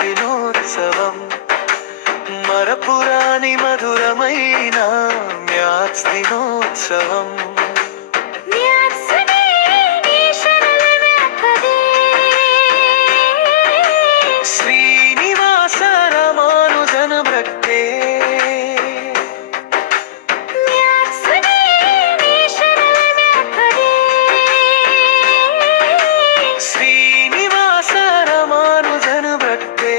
దినోత్సవం మరపురాని మధురమైన మ్యాథ్స్ దినోత్సవం శ్రీనివాస రామానుజన్ భక్తే శ్రీనివాస రామానుజన్ భక్తే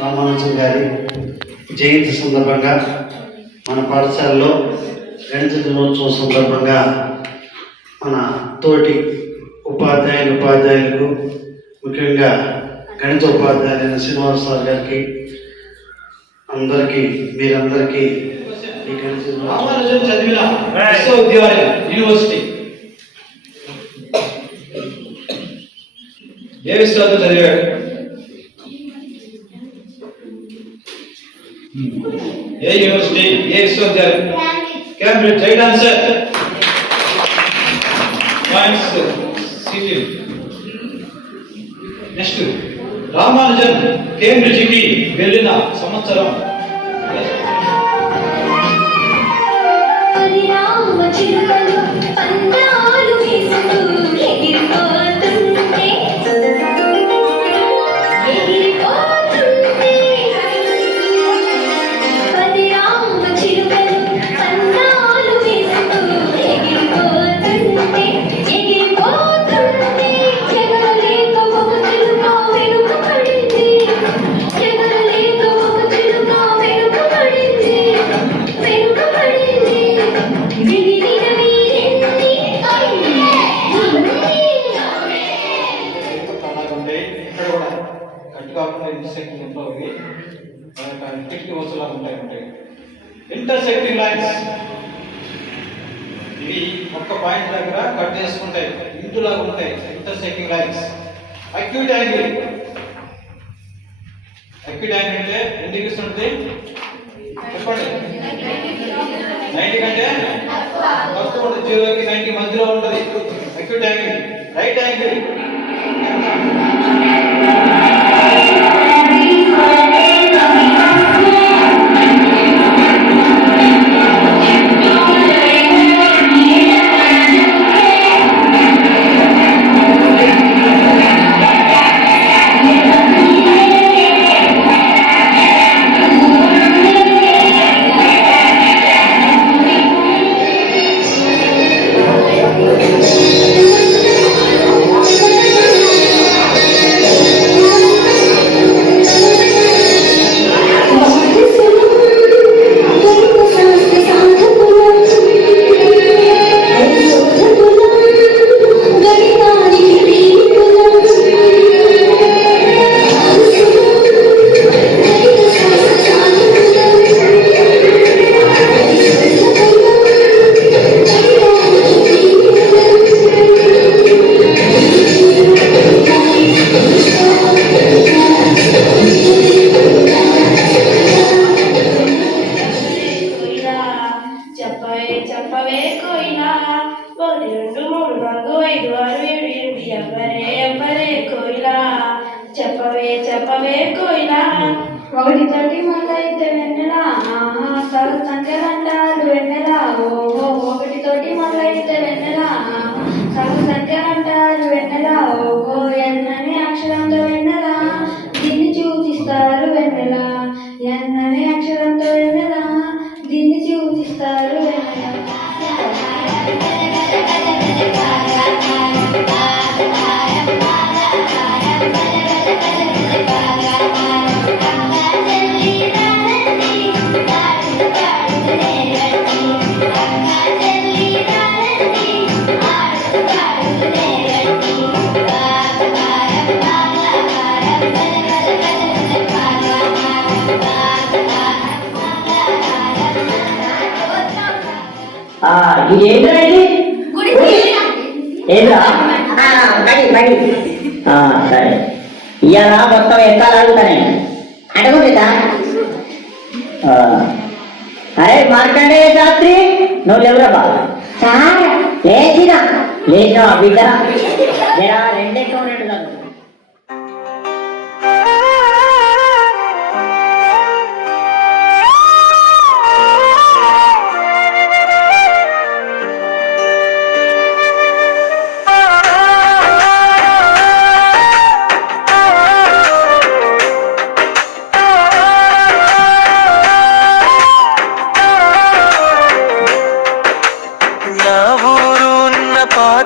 రామానుజన్ గారి జయంతి సందర్భంగా మన పాఠశాలలో గణిత దినోత్సవం సందర్భంగా మన తోటి ఉపాధ్యాయులకు ముఖ్యంగా గణిత ఉపాధ్యాయులైన శ్రీనివాస సార్ గారికి మీరందరికీ ఈ గణిత రామానుజన్ చదివిన విశ్వవిద్యాలయం యూనివర్సిటీ ఏ విశ్వవిద్యాలయం చదివాడు? ఏ యూనివర్సిటీ, ఏ విశ్వవిద్యాలయం? Cambridge. Right answer. Points city. Next, Ramanujan కేంబ్రిడ్జ్కి వెళ్ళిన సంవత్సరం. ఇంటర్సెక్టింగ్ లైన్స్ ఇవి ఒక్క పాయింట్ దగ్గర కట్ చేసుకుంటాయి, ఇంటులాగా ఉంటాయి. Intersecting lines. అక్యూట్ యాంగిల్ అంటే ఎన్ని డిగ్రీస్ ఉంటుంది చెప్పండి? 90 కంటే తక్కువ ఉంటుంది. 0కి 90 మధ్యలో ఉంటుంది అక్యూట్ యాంగిల్. Right angle. 4 5 6 7 8 ఎవ్వరే కోయిలా చెప్పవే చెప్పవే కోయిలా ఒకటి తోటి మొదలైతే వెన్నెలా సగ సంఖ్యలంటారు వెన్నెలా ఓహో ఒకటి తోటి మొదలైతే వెన్నెలా సగ సంఖ్యలంటారు వెన్నెలా ఓహో ఎన్నని అక్షరంతో వెన్నెలా దీన్ని చూపిస్తారు వెన్నెలా ఎన్నని అక్షరంతో వెన్నెలా దీన్ని చూపిస్తారు వెన్నెలా ఇదేంటండి ఏంద్రా బడి సరే ఇవాళ మొత్తం ఎక్కాలు అడుగుతానే అడగలేదా అరే మార్కండే శాస్త్రి నువ్వు లేవురా బా సార్ లేచినా బిడ్డ జరా రెండెక్కో రెండు కాదు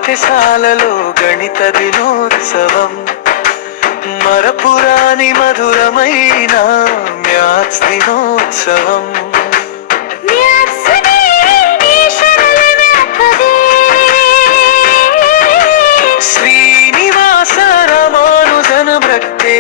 పాఠశాలలో గణిత దినోత్సవం మరపురాని మధురమైన మ్యాథ్స్ దినోత్సవం శ్రీనివాస రామానుజన భక్తే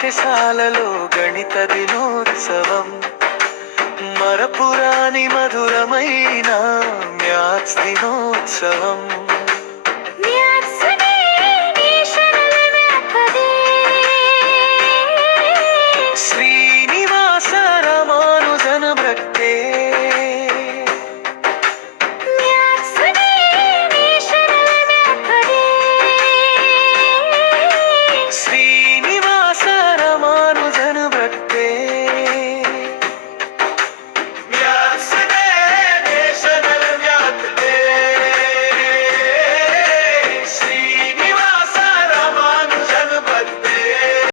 పాఠశాలలో గణిత దినోత్సవం మరపురాని మధురమైన మ్యాథ్స్ దినోత్సవం